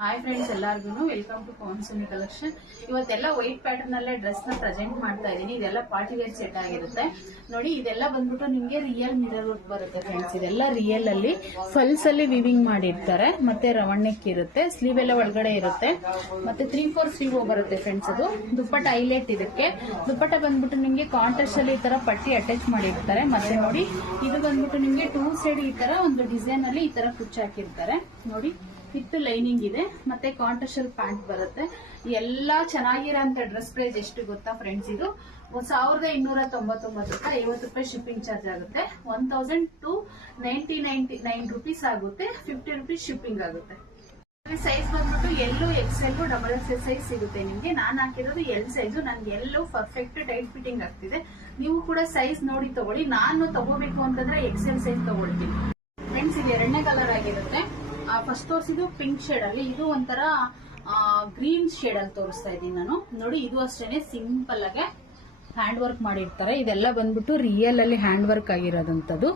Hi friends, ಎಲ್ಲರಿಗೂ welcome to ಪವನ್ಸುನಿ collection. ಇವತ್ತೆಲ್ಲ white pattern ಅಲ್ಲೇ ಡ್ರೆಸ್ ನ ಪ್ರೆಸೆಂಟ್ ಮಾಡ್ತಾ ಇದೀನಿ. ಇದೆಲ್ಲ ಪಾರ್ಟಿ ವೇರ್ ಸೆಟ್ ಆಗಿರುತ್ತೆ ನೋಡಿ. ಇದೆಲ್ಲ ಬಂದ್ಬಿಟ್ಟು ನಿಮ್ಗೆ ರಿಯಲ್ ಮಿರರ್ ವರ್ಕ್ ಬರುತ್ತೆ ಫ್ರೆಂಡ್ಸ್. ಇದೆಲ್ಲ ರಿಯಲ್ ಅಲ್ಲಿ ಫಲ್ಸ್ ಅಲ್ಲಿ ವಿವಿಂಗ್ ಮಾಡಿರ್ತಾರೆ. ಮತ್ತೆ ರವಣ್ಣಕ್ಕೆ ಇರುತ್ತೆ, ಸ್ಲೀವ್ ಎಲ್ಲ ಒಳಗಡೆ ಇರುತ್ತೆ. ಮತ್ತೆ 3/4 ಸ್ಲೀವ್ ಬರುತ್ತೆ ಫ್ರೆಂಡ್ಸ್. ಅದು ದುಪ್ಪಟ್ಟ ಹೈಲೈಟ್. ಇದಕ್ಕೆ ದುಪ್ಪಟ್ಟ ಬಂದ್ಬಿಟ್ಟು ನಿಮ್ಗೆ ಕಾಂಟ್ರಾಸ್ಟ್ ಅಲ್ಲಿ ಈ ತರ ಪಟ್ಟಿ ಅಟ್ಯಾಚ್ ಮಾಡಿರ್ತಾರೆ. ಮತ್ತೆ ನೋಡಿ, ಇದು ಬಂದ್ಬಿಟ್ಟು ನಿಮ್ಗೆ 2 ಸೈಡ್ ಈ ತರ ಒಂದು ಡಿಸೈನ್ ಅಲ್ಲಿ ಈ ತರ ಕುಚ್ಚ ಹಾಕಿರ್ತಾರೆ ನೋಡಿ. ವಿತ್ ಲೈನಿಂಗ್ ಇದೆ, ಮತ್ತೆ ಕಾಂಟ್ರಾಸ್ಟ್ ಪ್ಯಾಂಟ್ ಬರುತ್ತೆ. ಎಲ್ಲಾ ಚೆನ್ನಾಗಿರೋಂತ ಡ್ರೆಸ್ ಪ್ರೈಸ್ ಎಷ್ಟು ಗೊತ್ತಾ ಫ್ರೆಂಡ್ಸ್? ಇದು 1299 ರೂಪಾಯಿ, 50 ರೂಪಾಯಿ ಶಿಪ್ಪಿಂಗ್ ಚಾರ್ಜ್ ಆಗುತ್ತೆ. 1299 ರುಪೀಸ್ ಆಗುತ್ತೆ. 50 ರುಪೀಸ್ ಶಿಪ್ಪಿಂಗ್ ಆಗುತ್ತೆ. ಸೈಜ್ ಬಂದ್ಬಿಟ್ಟು ಎಲ್ಲೂ XL ಡಬಲ್ XL ಸೈಜ್ ಸಿಗುತ್ತೆ ನಿಮ್ಗೆ. ನಾನು ಹಾಕಿರೋದು ಎಲ್ ಸೈಜ್. ನನ್ಗೆ ಎಲ್ಲೂ ಪರ್ಫೆಕ್ಟ್ ಟೈಟ್ ಫಿಟ್ಟಿಂಗ್ ಆಗ್ತಿದೆ. ನೀವು ಕೂಡ ಸೈಜ್ ನೋಡಿ ತಗೊಳ್ಳಿ. ನಾನು ತಗೋಬೇಕು ಅಂತಂದ್ರೆ XL ಸೈಜ್ ತಗೊಳ್ತೀನಿ ಫ್ರೆಂಡ್ಸ್. ಇದು 2ನೇ ಕಲರ್ ಆಗಿರುತ್ತೆ. ಫಸ್ಟ್ ತೋರಿಸಿದ್ದು ಪಿಂಕ್ ಶೇಡ್ ಅಲ್ಲಿ, ಇದು ಒಂಥರ ಗ್ರೀನ್ ಶೇಡ್ ಅಲ್ಲಿ ತೋರಿಸ್ತಾ ಇದ್ದೀನಿ ನಾನು ನೋಡಿ. ಇದು ಅಷ್ಟೇನೆ ಸಿಂಪಲ್ ಆಗಿ ಹ್ಯಾಂಡ್ ವರ್ಕ್ ಮಾಡಿರ್ತಾರೆ. ಇದೆಲ್ಲ ಬಂದ್ಬಿಟ್ಟು ರಿಯಲ್ ಅಲ್ಲಿ ಹ್ಯಾಂಡ್ ವರ್ಕ್ ಆಗಿರೋದಂಥದ್ದು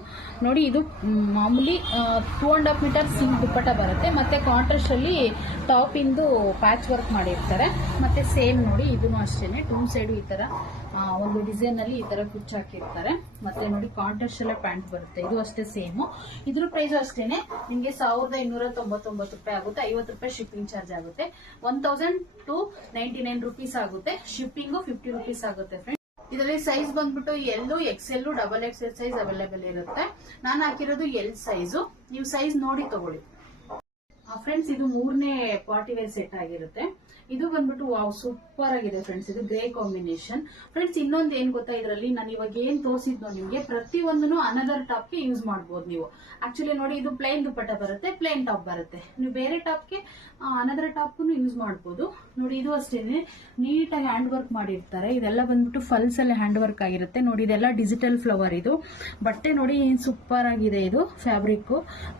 ನೋಡಿ. ಇದು ಮಾಮೂಲಿ 2.5 ಮೀಟರ್ ಸಿಂಕ್ ದುಪ್ಪಟ್ಟ ಬರುತ್ತೆ. ಮತ್ತೆ ಕಾಂಟ್ರಾಸ್ಟ್ ಅಲ್ಲಿ ಟಾಪ್ ಇಂದು ಪ್ಯಾಚ್ ವರ್ಕ್ ಮಾಡಿರ್ತಾರೆ. ಮತ್ತೆ ಸೇಮ್ ನೋಡಿ, ಇದನ್ನು ಅಷ್ಟೇನೆ 2 ಸೈಡ್ ಈ ತರ ಒಂದು ಡಿಸೈನ್ ಅಲ್ಲಿ ಈ ತರ ಕುಚ್ಚ ಹಾಕಿರ್ತಾರೆ. ಮತ್ತೆ ನೋಡಿ, ಕಾಂಟ್ರಾಸ್ಟ್ ಅಲ್ಲೇ ಪ್ಯಾಂಟ್ ಬರುತ್ತೆ. ಇದು ಅಷ್ಟೇ ಸೇಮ್. ಇದ್ರ ಪ್ರೈಸ್ ಅಷ್ಟೇನೆ ನಿಮ್ಗೆ 1299 ರೂಪಾಯಿ ಆಗುತ್ತೆ. 50 ರೂಪಾಯಿ ಶಿಪ್ಪಿಂಗ್ ಚಾರ್ಜ್ ಆಗುತ್ತೆ. 1299 ರುಪೀಸ್ ಆಗುತ್ತೆ. ಶಿಪ್ಪಿಂಗ್ 50 ರುಪೀಸ್ ಆಗುತ್ತೆ ಫ್ರೆಂಡ್ಸ್. ಇದರಲ್ಲಿ ಸೈಜ್ ಬಂದ್ಬಿಟ್ಟು ಎಲ್ಲೂ XL double XL size available ಇರುತ್ತೆ. ನಾನು ಹಾಕಿರೋದು ಎಲ್ ಸೈಜು. ನೀವು ಸೈಜ್ ನೋಡಿ ತಗೊಳ್ಳಿ ಫ್ರೆಂಡ್ಸ್. ಇದು 3ನೇ ಪಾರ್ಟಿ ವೇರ್ ಸೆಟ್ ಆಗಿರುತ್ತೆ. ಇದು ಬಂದ್ಬಿಟ್ಟು ವಾವ್, ಸೂಪರ್ ಆಗಿದೆ ಫ್ರೆಂಡ್ಸ್. ಇದು ಗ್ರೇ ಕಾಂಬಿನೇಷನ್ ಫ್ರೆಂಡ್ಸ್. ಇನ್ನೊಂದು ಏನ್ ಗೊತ್ತಾ, ಇದರಲ್ಲಿ ನಾನು ಇವಾಗ ಏನ್ ತೋರಿಸಿದ್ನೋ ನಿಮ್ಗೆ, ಪ್ರತಿಯೊಂದನ್ನು ಅನದರ್ ಟಾಪ್ ಗೆ ಯೂಸ್ ಮಾಡಬಹುದು ನೀವು. ಆಕ್ಚುಲಿ ನೋಡಿ, ಇದು ಪ್ಲೇನ್ ದುಪ್ಪಟ್ಟ ಬರುತ್ತೆ, ಪ್ಲೇನ್ ಟಾಪ್ ಬರುತ್ತೆ. ನೀವು ಬೇರೆ ಟಾಪ್ ಗೆ ಅನದರ್ ಟಾಪ್ ಯೂಸ್ ಮಾಡಬಹುದು ನೋಡಿ. ಇದು ಅಷ್ಟೇನೆ ನೀಟಾಗಿ ಹ್ಯಾಂಡ್ ವರ್ಕ್ ಮಾಡಿರ್ತಾರೆ. ಇದೆಲ್ಲ ಬಂದ್ಬಿಟ್ಟು ಫಲ್ಸ್ ಅಲ್ಲಿ ಹ್ಯಾಂಡ್ ವರ್ಕ್ ಆಗಿರುತ್ತೆ ನೋಡಿ. ಇದೆಲ್ಲ ಡಿಜಿಟಲ್ ಫ್ಲವರ್. ಇದು ಬಟ್ಟೆ ನೋಡಿ ಏನ್ ಸೂಪರ್ ಆಗಿದೆ. ಇದು ಫ್ಯಾಬ್ರಿಕ್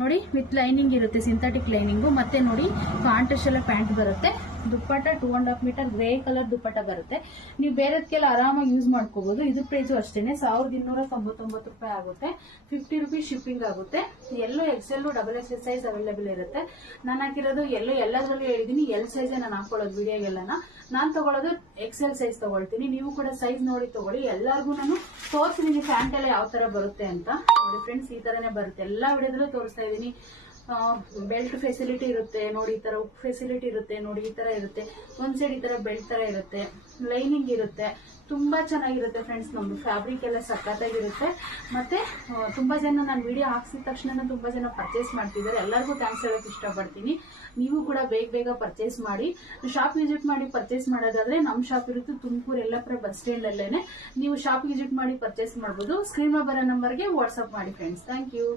ನೋಡಿ, ವಿತ್ ಲೈನಿಂಗ್ ಇರುತ್ತೆ, ಸಿಂಥೆಟಿಕ್ ಲೈನಿಂಗ್. ಮತ್ತೆ ನೋಡಿ, ಕಾಂಟ್ರಾಸ್ಟ್ ಎಲ್ಲ ಪ್ಯಾಂಟ್ ಬರುತ್ತೆ. ದುಪ್ಪಟ್ಟ 2.5 ಮೀಟರ್ ಗ್ರೇ ಕಲರ್ ದುಪ್ಪಟ್ಟ ಬರುತ್ತೆ. ನೀವು ಬೇರೆದಕ್ಕೆಲ್ಲ ಆರಾಮಾಗಿ ಯೂಸ್ ಮಾಡ್ಕೋಬಹುದು. ಇದು ಪ್ರೈಸು ಅಷ್ಟೇನೆ 1299 ರೂಪಾಯಿ ಆಗುತ್ತೆ. 50 ರುಪೀಸ್ ಶಿಪ್ಪಿಂಗ್ ಆಗುತ್ತೆ. ಎಲ್ಲೂ XL double XL size available ಇರುತ್ತೆ. ನಾನು ಹಾಕಿರೋದು ಎಲ್ಲದರಲ್ಲೂ ಹೇಳಿದೀನಿ ಎಲ್ ಸೈಜ್ ನಾನು ಹಾಕೊಳ್ಳೋದು ವಿಡಿಯೋಗೆಲ್ಲನ. ನಾನು ತಗೊಳ್ಳೋದು XL ಸೈಜ್ ತಗೊಳ್ತೀನಿ. ನೀವು ಕೂಡ ಸೈಜ್ ನೋಡಿ ತಗೊಳ್ಳಿ. ಎಲ್ಲರಿಗೂ ನಾನು ತೋರಿಸಿದೀನಿ ಪ್ಯಾಂಟ್ ಎಲ್ಲ ಯಾವ ತರ ಬರುತ್ತೆ ಅಂತ ನೋಡಿ ಫ್ರೆಂಡ್ಸ್. ಈ ತರನೇ ಬರುತ್ತೆ. ಎಲ್ಲಾ ವಿಡಿಯೋದಲ್ಲೂ ತೋರಿಸ್ತಾ ಇದೀನಿ. ಬೆಲ್ಟ್ ಫೆಸಿಲಿಟಿ ಇರುತ್ತೆ ನೋಡಿ. ಈ ತರ ಉಕ್ ಫೆಸಿಲಿಟಿ ಇರುತ್ತೆ ನೋಡಿ. ಈ ತರ ಇರುತ್ತೆ. ಒಂದ್ ಸೈಡ್ ಈ ತರ ಬೆಲ್ಟ್ ತರ ಇರುತ್ತೆ, ಲೈನಿಂಗ್ ಇರುತ್ತೆ. ತುಂಬಾ ಚೆನ್ನಾಗಿರುತ್ತೆ ಫ್ರೆಂಡ್ಸ್. ನಮ್ದು ಫ್ಯಾಬ್ರಿಕ್ ಎಲ್ಲ ಸಖತ್ತಾಗಿರುತ್ತೆ. ಮತ್ತೆ ತುಂಬಾ ಜನ ನಾನು ವಿಡಿಯೋ ಹಾಕ್ಸಿದ ತಕ್ಷಣ ತುಂಬಾ ಜನ ಪರ್ಚೇಸ್ ಮಾಡ್ತಿದ್ದಾರೆ. ಎಲ್ಲರಿಗೂ ಥ್ಯಾಂಕ್ಸ್ ಹೇಳಕ್ ಇಷ್ಟಪಡ್ತೀನಿ. ನೀವು ಕೂಡ ಬೇಗ ಪರ್ಚೇಸ್ ಮಾಡಿ. ಶಾಪ್ ವಿಸಿಟ್ ಮಾಡಿ ಪರ್ಚೇಸ್ ಮಾಡೋದಾದ್ರೆ ನಮ್ ಶಾಪ್ ಇರುತ್ತೆ ತುಮಕೂರು ಯಲ್ಲಾಪುರ ಬಸ್ ಸ್ಟ್ಯಾಂಡ್ ಅಲ್ಲೇನೆ. ನೀವು ಶಾಪ್ ವಿಸಿಟ್ ಮಾಡಿ ಪರ್ಚೇಸ್ ಮಾಡಬಹುದು. ಸ್ಕ್ರೀನ್ ಬರೋ ನಂಬರ್ಗೆ ವಾಟ್ಸ್ಆಪ್ ಮಾಡಿ ಫ್ರೆಂಡ್ಸ್. Thank you.